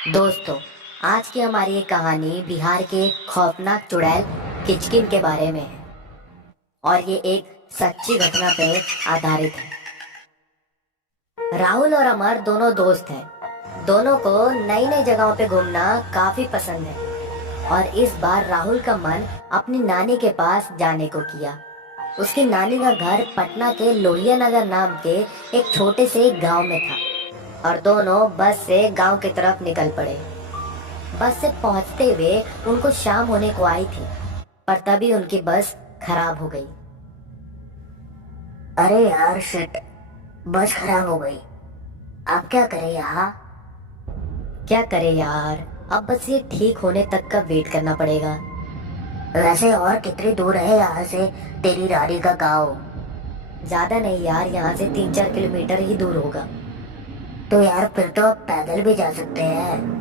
दोस्तों, आज की हमारी ये कहानी बिहार के एक खौफनाक चुड़ैल किचकिन के बारे में है और ये एक सच्ची घटना पे आधारित है। राहुल और अमर दोनों दोस्त हैं। दोनों को नई नई जगहों पे घूमना काफी पसंद है और इस बार राहुल का मन अपनी नानी के पास जाने को किया। उसकी नानी का घर पटना के लोहिया नगर नाम के एक छोटे से गांव में था और दोनों बस से गांव की तरफ निकल पड़े। बस से पहुंचते हुए उनको शाम होने को आई थी, पर तभी उनकी बस खराब हो गई। अरे यार शिट, बस खराब हो गई। अब क्या करें यहाँ? क्या करे यार, अब बस ये ठीक होने तक का वेट करना पड़ेगा। वैसे और कितनी दूर है यहाँ से तेरी नानी का गाँव? ज्यादा नहीं यार, यहाँ से 3-4 किलोमीटर ही दूर होगा। तो यार फिर तो पैदल भी जा सकते हैं।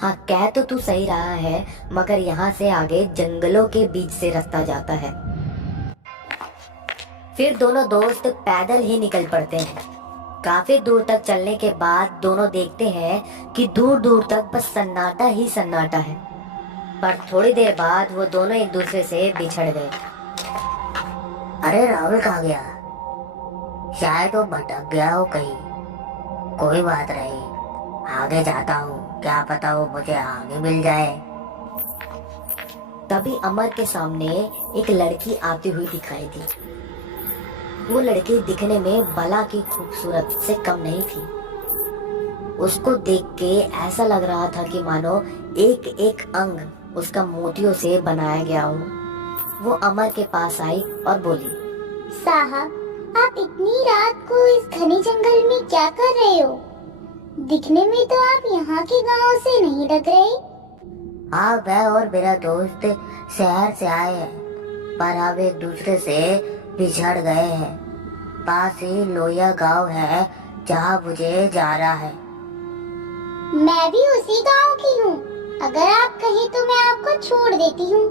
हाँ, कह तो तू सही रहा है, मगर यहाँ से आगे जंगलों के बीच से रास्ता जाता है। फिर दोनों दोस्त पैदल ही निकल पड़ते हैं। काफी दूर तक चलने के बाद दोनों देखते हैं कि दूर दूर तक बस सन्नाटा ही सन्नाटा है। पर थोड़ी देर बाद वो दोनों एक दूसरे से बिछड़ गए। अरे राहुल कहाँ गया? शायद वो भटक गया हो कहीं। कोई बात नहीं, आगे जाता हूँ, क्या पता वो मुझे आगे मिल जाए। तभी अमर के सामने एक लड़की आती हुई दिखाई दी। वो लड़की दिखने में बला की खूबसूरत से कम नहीं थी। उसको देख के ऐसा लग रहा था कि मानो एक एक अंग उसका मोतियों से बनाया गया हो। वो अमर के पास आई और बोली, साहब, आप इतनी रात को इस घने जंगल में क्या कर रहे हो? दिखने में तो आप यहाँ के गांव से नहीं लग रहे। हाँ, मैं और मेरा दोस्त शहर से आए हैं, पर हम एक दूसरे से बिछड़ गए हैं। पास ही लोहिया गांव है जहाँ मुझे जाना है। मैं भी उसी गांव की हूँ। अगर आप कहें तो मैं आपको छोड़ देती हूँ।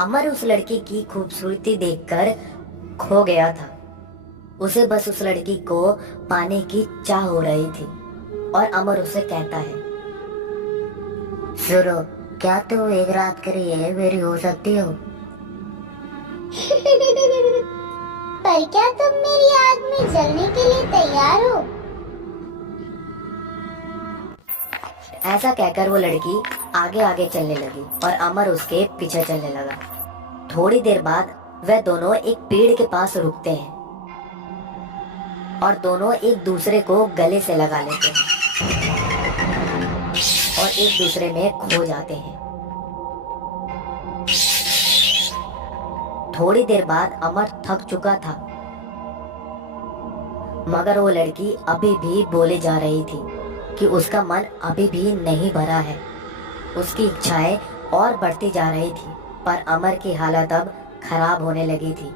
अमर उस लड़की की खूबसूरती देखकर खो गया था। उसे बस उस लड़की को पाने की चाह हो रही थी और अमर उसे कहता है, सुनो, क्या तुम एक रात के लिए मेरी हो सकती हो? पर क्या तुम मेरी आग में जलने के लिए तैयार हो? ऐसा कहकर वो लड़की आगे आगे चलने लगी और अमर उसके पीछे चलने लगा। थोड़ी देर बाद वह दोनों एक पेड़ के पास रुकते हैं और दोनों एक दूसरे को गले से लगा लेते हैं और एक दूसरे में खो जाते हैं। थोड़ी देर बाद अमर थक चुका था, मगर वो लड़की अभी भी बोले जा रही थी कि उसका मन अभी भी नहीं भरा है। उसकी इच्छाएं और बढ़ती जा रही थी, पर अमर की हालत अब खराब होने लगी थी।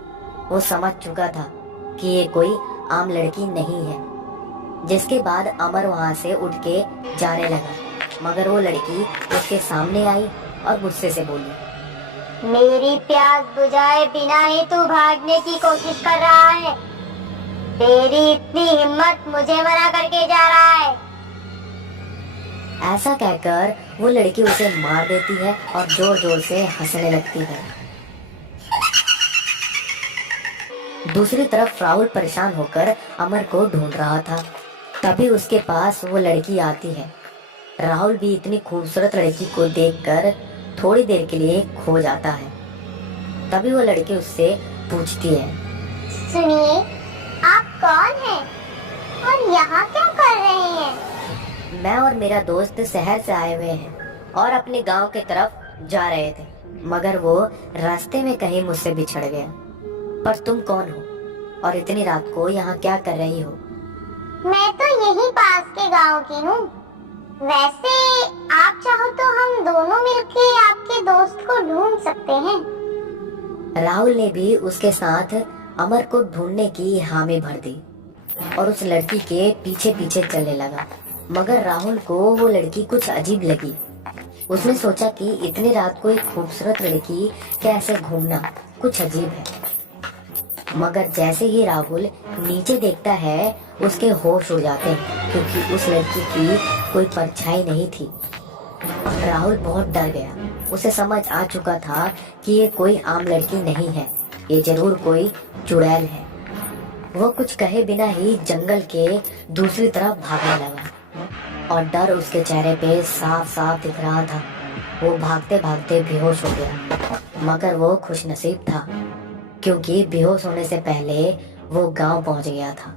वो समझ चुका था कि ये कोई आम लड़की नहीं है। जिसके बाद अमर वहां से उठ के जाने लगा, मगर वो लड़की उसके सामने आई और गुस्से से बोली, मेरी प्यास बुझाए बिना ही तू भागने की कोशिश कर रहा है। तेरी इतनी हिम्मत मुझे मना करके जा रहा है। ऐसा कहकर वो लड़की उसे मार देती है और जोर जोर से हंसने लगती है। दूसरी तरफ राहुल परेशान होकर अमर को ढूंढ रहा था। तभी उसके पास वो लड़की आती है। राहुल भी इतनी खूबसूरत लड़की को देखकर थोड़ी देर के लिए खो जाता है। तभी वो लड़की उससे पूछती है, सुनिए, आप कौन हैं और यहाँ क्या कर रहे हैं? मैं और मेरा दोस्त शहर से आए हुए हैं और अपने गांव की तरफ जा रहे थे, मगर वो रास्ते में कहीं मुझसे बिछड़ गया। पर तुम कौन हो और इतनी रात को यहाँ क्या कर रही हो? मैं तो यही पास के गांव की हूँ। वैसे आप चाहो तो हम दोनों मिलके आपके दोस्त को ढूंढ सकते हैं। राहुल ने भी उसके साथ अमर को ढूंढने की हामी भर दी और उस लड़की के पीछे पीछे चलने लगा। मगर राहुल को वो लड़की कुछ अजीब लगी। उसने सोचा कि इतनी रात को एक खूबसूरत लड़की कैसे घूमना कुछ अजीब है। मगर जैसे ही राहुल नीचे देखता है उसके होश उड़ जाते हैं, क्योंकि उस लड़की की कोई परछाई नहीं थी। राहुल बहुत डर गया। उसे समझ आ चुका था कि ये कोई आम लड़की नहीं है, ये जरूर कोई चुड़ैल है। वो कुछ कहे बिना ही जंगल के दूसरी तरफ भागने लगा और डर उसके चेहरे पे साफ साफ दिख रहा था। वो भागते भागते बेहोश हो गया, मगर वो खुशनसीब था क्योंकि बेहोश होने से पहले वो गांव पहुंच गया था।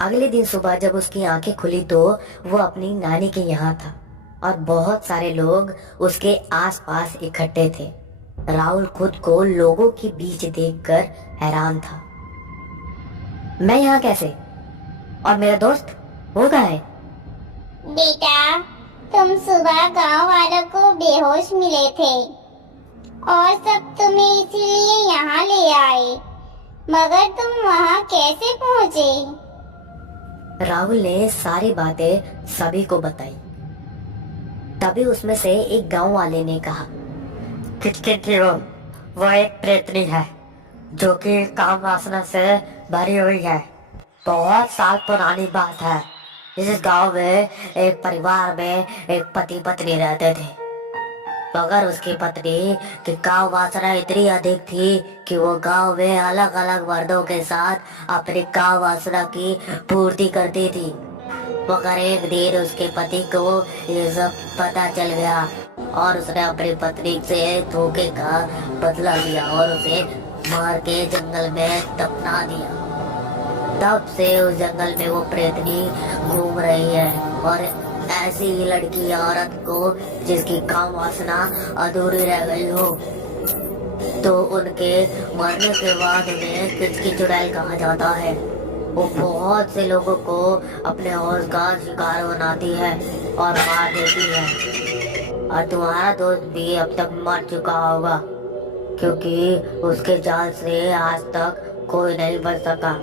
अगले दिन सुबह जब उसकी आंखें खुली तो वो अपनी नानी के यहाँ था और बहुत सारे लोग उसके आसपास इकट्ठे थे। राहुल खुद को लोगों के बीच देखकर हैरान था। मैं यहाँ कैसे? और मेरा दोस्त वो कहाँ है? बेटा, तुम सुबह गांव वालों को बेहोश मिले थे और सब तुम्हें इसीलिए यहाँ ले आए, मगर तुम वहाँ कैसे पहुँचे? राहुल ने सारी बातें सभी को बताई। तभी उसमें से एक गांव वाले ने कहा, किटकिट वो एक प्रेतनी है जो कि काम वासना से भरी हुई है। बहुत साल पुरानी बात है। इस गांव में एक परिवार में एक पति पत्नी रहते थे, मगर उसकी पत्नी की काम वासना इतनी अधिक थी कि वो गांव में अलग अलग मर्दों के साथ अपनी काम वासना की पूर्ति करती थी। मगर एक दिन उसके पति को ये सब पता चल गया और उसने अपनी पत्नी से धोखे का बदला लिया और उसे मार के जंगल में दफना दिया। तब से उस जंगल में वो प्रेतनी घूम रही है और ऐसी ही लड़की औरत को जिसकी काम वासना अधूरी रह गई हो तो उनके मरने के बाद उन्हें किचकी चुड़ैल कहा जाता है। वो बहुत से लोगों को अपने होश का शिकार बनाती है और मार देती है। और तुम्हारा दोस्त भी अब तक मर चुका होगा क्योंकि उसके जाल से आज तक कोई नहीं बच सका।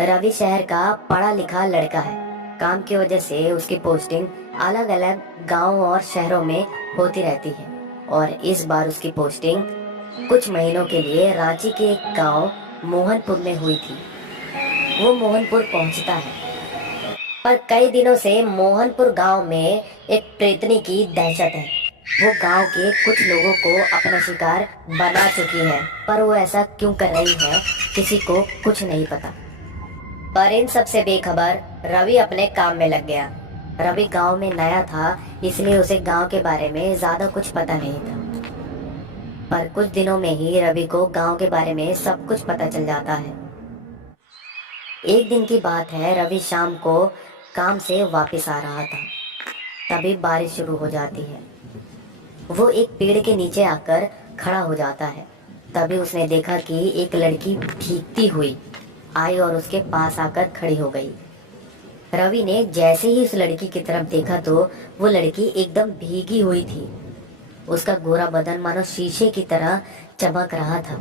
रवि शहर का पढ़ा लिखा लड़का है। काम की वजह से उसकी पोस्टिंग अलग अलग गांव और शहरों में होती रहती है और इस बार उसकी पोस्टिंग कुछ महीनों के लिए रांची के एक गांव मोहनपुर में हुई थी। वो मोहनपुर पहुंचता है, पर कई दिनों से मोहनपुर गांव में एक प्रेतनी की दहशत है। वो गांव के कुछ लोगों को अपना शिकार बना चुकी है, पर वो ऐसा क्यों कर रही है किसी को कुछ नहीं पता। पर इन सबसे बेखबर रवि अपने काम में लग गया। रवि गांव में नया था, इसलिए उसे गांव के बारे में ज्यादा कुछ पता नहीं था। पर कुछ दिनों में ही रवि को गांव के बारे में सब कुछ पता चल जाता है। एक दिन की बात है, रवि शाम को काम से वापस आ रहा था, तभी बारिश शुरू हो जाती है। वो एक पेड़ के नीचे आकर खड़ा हो जाता है। तभी उसने देखा कि एक लड़की भीगती हुई आई और उसके पास आकर खड़ी हो गई। रवि ने जैसे ही उस लड़की की तरफ देखा तो वो लड़की एकदम भीगी हुई थी। उसका गोरा बदन मानो शीशे की तरह चमक रहा था।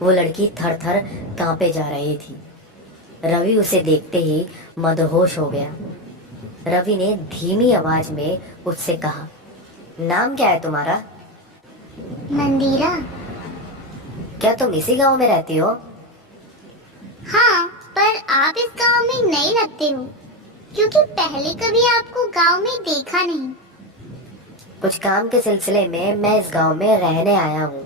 वो लड़की थर थर कांपे जा रही थी। रवि उसे देखते ही मदहोश हो गया। रवि ने धीमी आवाज में उससे कहा, नाम क्या है तुम्हारा? मंदिरा। क्या तुम इसी गांव में रहती हो? हाँ, पर आप इस गांव में नए लगते हो क्योंकि पहले कभी आपको गांव में देखा नहीं। कुछ काम के सिलसिले में मैं इस गांव में रहने आया हूँ।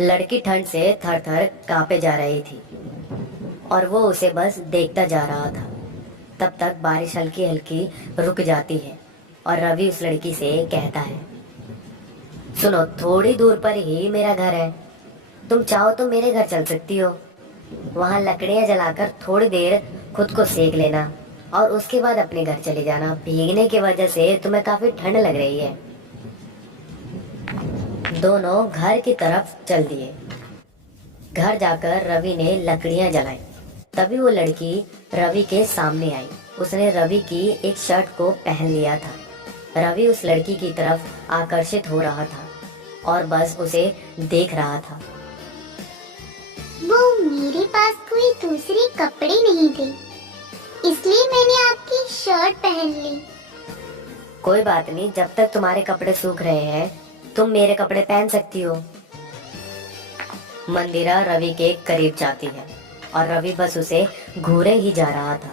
लड़की ठंड से थर थर कांपे जा रही थी और वो उसे बस देखता जा रहा था। तब तक बारिश हल्की हल्की रुक जाती है और रवि उस लड़की से कहता है, सुनो, थोड़ी दूर पर ही मेरा घर है, तुम चाहो तो मेरे घर चल सकती हो। वहाँ लकड़ियाँ जलाकर थोड़ी देर खुद को सेक लेना और उसके बाद अपने घर चले जाना। भीगने की वजह से तुम्हें काफी ठंड लग रही है। दोनों घर की तरफ चल दिए। घर जाकर रवि ने लकड़ियाँ जलाई। तभी वो लड़की रवि के सामने आई। उसने रवि की एक शर्ट को पहन लिया था। रवि उस लड़की की तरफ आकर्षित हो रहा था और बस उसे देख रहा था। वो मेरे पास कोई दूसरे कपड़े नहीं थे, इसलिए मैंने आपकी शर्ट पहन ली। कोई बात नहीं, जब तक तुम्हारे कपड़े सूख रहे हैं तुम मेरे कपड़े पहन सकती हो। मंदिरा रवि के करीब जाती है और रवि बस उसे घूरे ही जा रहा था।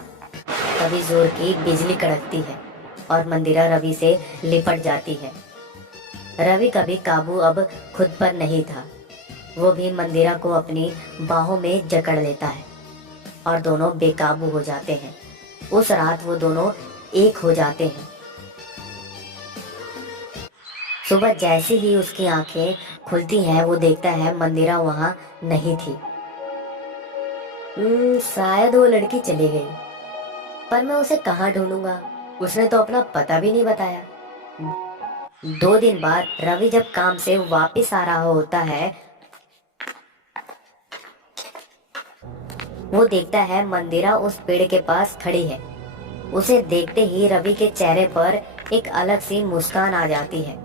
तभी जोर की बिजली कड़कती है और मंदिरा रवि से लिपट जाती है। रवि का भी काबू अब खुद पर नहीं था। वो भी मंदिरा को अपनी बाहों में जकड़ लेता है और दोनों बेकाबू हो जाते हैं। उस रात वो दोनों एक हो जाते हैं। सुबह जैसे ही उसकी आंखें खुलती हैं वो देखता है मंदिरा वहां नहीं थी। शायद वो लड़की चली गई, पर मैं उसे कहाँ ढूंढूंगा? उसने तो अपना पता भी नहीं बताया। 2 दिन बाद रवि जब काम से वापस आ रहा होता है, वो देखता है मंदिरा उस पेड़ के पास खड़ी है। उसे देखते ही रवि के चेहरे पर एक अलग सी मुस्कान आ जाती है।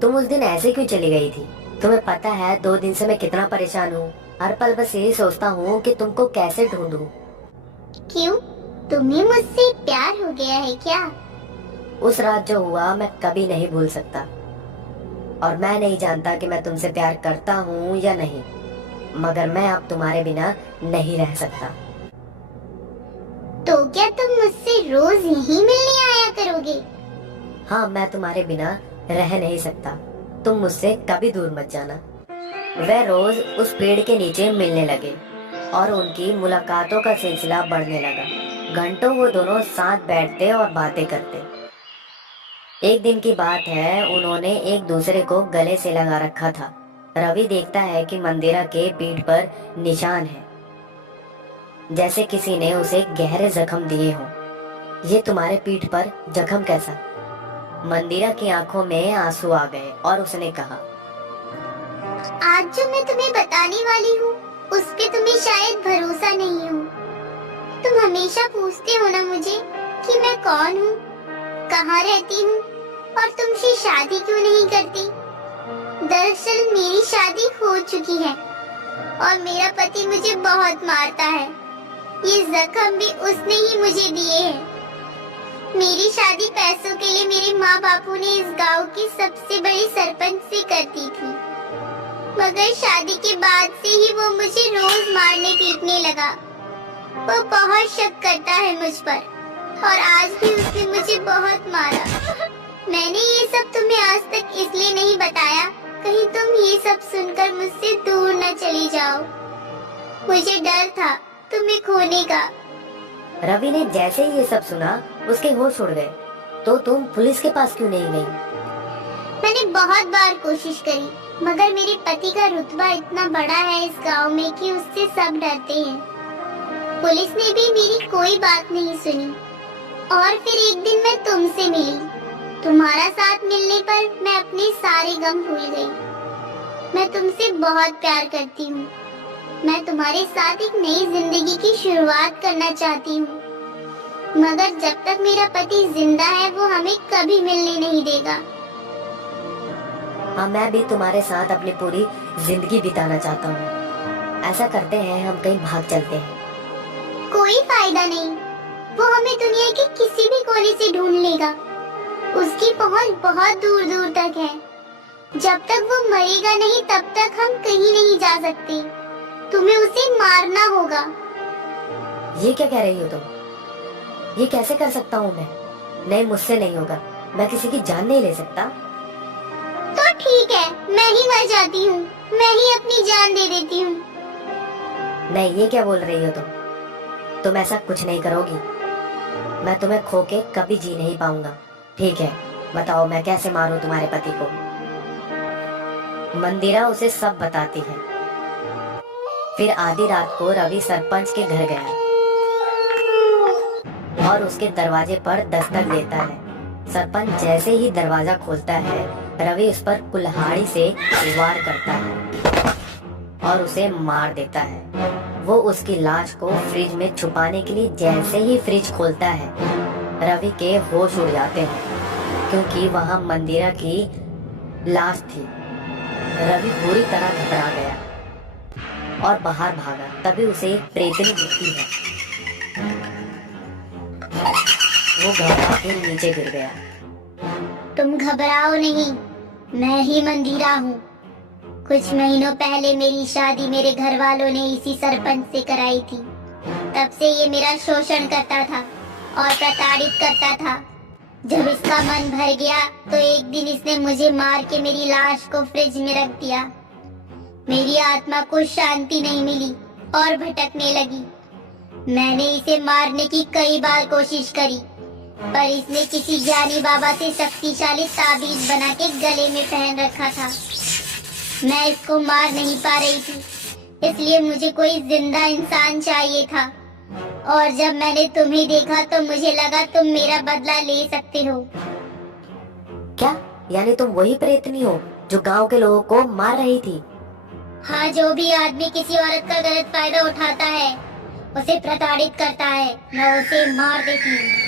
तुम उस दिन ऐसे क्यों चली गई थी? तुम्हें पता है 2 दिन से मैं कितना परेशान हूँ। हर पल बस यही सोचता हूँ कि तुमको कैसे ढूंढूं। क्यों, तुम्हें मुझसे प्यार हो गया है क्या? उस रात जो हुआ मैं कभी नहीं भूल सकता, और मैं नहीं जानता कि मैं तुमसे प्यार करता हूँ या नहीं, मगर मैं अब तुम्हारे बिना नहीं रह सकता। तो क्या तुम मुझसे रोज यहीं मिलने आया करोगे? हाँ, मैं तुम्हारे बिना रह नहीं सकता। तुम मुझसे कभी दूर मत जाना। वह रोज उस पेड़ के नीचे मिलने लगे और उनकी मुलाकातों का सिलसिला बढ़ने लगा। घंटों वो दोनों साथ बैठते और बातें करते। एक दिन की बात है, उन्होंने एक दूसरे को गले से लगा रखा था। रवि देखता है कि मंदिरा के पीठ पर निशान है, जैसे किसी ने उसे गहरे जख्म दिए हो। ये तुम्हारे पीठ पर जख्म कैसा? मंदिरा की आंखों में आंसू आ गए और उसने कहा, आज जो मैं तुम्हें बताने वाली हूँ उस पे तुम्हें शायद भरोसा नहीं हो। तुम हमेशा पूछते हो ना मुझे कि मैं कौन हूँ, कहाँ रहती हूँ और तुमसे शादी क्यों नहीं करती। दरअसल मेरी शादी हो चुकी है और मेरा पति मुझे बहुत मारता है। ये जख्म भी उसने ही मुझे दिए हैं। मेरी शादी पैसों के लिए मेरे माँ बापू ने इस गांव की सबसे बड़ी सरपंच से कर दी थी, मगर शादी के बाद से ही वो मुझे रोज मारने पीटने लगा। वो बहुत शक करता है मुझ पर और आज भी उसने मुझे बहुत मारा। मैंने ये सब तुम्हें आज तक इसलिए नहीं बताया, कहीं तुम ये सब सुनकर मुझसे दूर न चली जाओ। मुझे डर था तुम्हें खोने का। रवि ने जैसे ही ये सब सुना उसके होश उड़ गए। तो तुम पुलिस के पास क्यों नहीं गई? मैंने बहुत बार कोशिश करी, मगर मेरे पति का रुतबा इतना बड़ा है इस गांव में कि उससे सब डरते हैं। पुलिस ने भी मेरी कोई बात नहीं सुनी और फिर एक दिन मैं तुमसे मिली। तुम्हारा साथ मिलने पर मैं अपने सारे गम भूल गई। मैं तुमसे बहुत प्यार करती हूँ। मैं तुम्हारे साथ एक नई जिंदगी की शुरुआत करना चाहती हूँ, मगर जब तक मेरा पति जिंदा है वो हमें कभी मिलने नहीं देगा। हाँ, मैं भी तुम्हारे साथ अपनी पूरी जिंदगी बिताना चाहता हूँ। ऐसा करते हैं, हम कहीं भाग चलते हैं। कोई फायदा नहीं, वो हमें दुनिया के किसी भी कोने से ढूंढ लेगा। उसकी पहुंच बहुत दूर दूर तक है। जब तक वो मरेगा नहीं तब तक हम कहीं नहीं जा सकते। तुम्हें उसे मारना होगा। ये क्या कह रही हो तुम? ये कैसे कर सकता हूँ मैं? नहीं, मुझसे नहीं होगा। मैं किसी की जान नहीं ले सकता। तो ठीक है, मैं ही मर जाती हूँ। मैं ही अपनी जान दे देती हूँ। नहीं, ये क्या बोल रही हो तुम? तुम ऐसा कुछ नहीं करोगी। मैं तुम्हें खो के कभी जी नहीं पाऊंगा। ठीक है, बताओ मैं कैसे मारूं तुम्हारे पति को? मंदिरा उसे सब बताती है। फिर आधी रात को रवि सरपंच के घर गया और उसके दरवाजे पर दस्तक देता है। सरपंच जैसे ही दरवाजा खोलता है, रवि उस पर कुल्हाड़ी से वार करता है और उसे मार देता है। वो उसकी लाश को फ्रिज में छुपाने के लिए जैसे ही फ्रिज खोलता है, रवि के होश उड़ जाते हैं, क्योंकि वहां मंदिरा की लाश थी। रवि बुरी तरह घबरा गया और बाहर भागा। तभी उसे एक प्रेतनी दिखती है। वो घबरा के नीचे गिर गया तुम घबराओ नहीं, मैं ही मंदिरा हूँ। कुछ महीनों पहले मेरी शादी मेरे घर वालों ने इसी सरपंच से कराई थी। तब से ये मेरा शोषण करता था और प्रताड़ित करता था। जब इसका मन भर गया तो एक दिन इसने मुझे मार के मेरी लाश को फ्रिज में रख दिया। मेरी आत्मा को शांति नहीं मिली और भटकने लगी। मैंने इसे मारने की कई बार कोशिश करी, पर इसने किसी ज्ञानी बाबा से शक्तिशाली ताबीज बना के गले में पहन रखा था। मैं इसको मार नहीं पा रही थी, इसलिए मुझे कोई जिंदा इंसान चाहिए था। और जब मैंने तुम्हें देखा तो मुझे लगा तुम मेरा बदला ले सकते हो। क्या? यानी तुम वही प्रेतनी हो जो गांव के लोगों को मार रही थी? हाँ, जो भी आदमी किसी औरत का गलत फायदा उठाता है, उसे प्रताड़ित करता है, मैं उसे मार देती हूँ।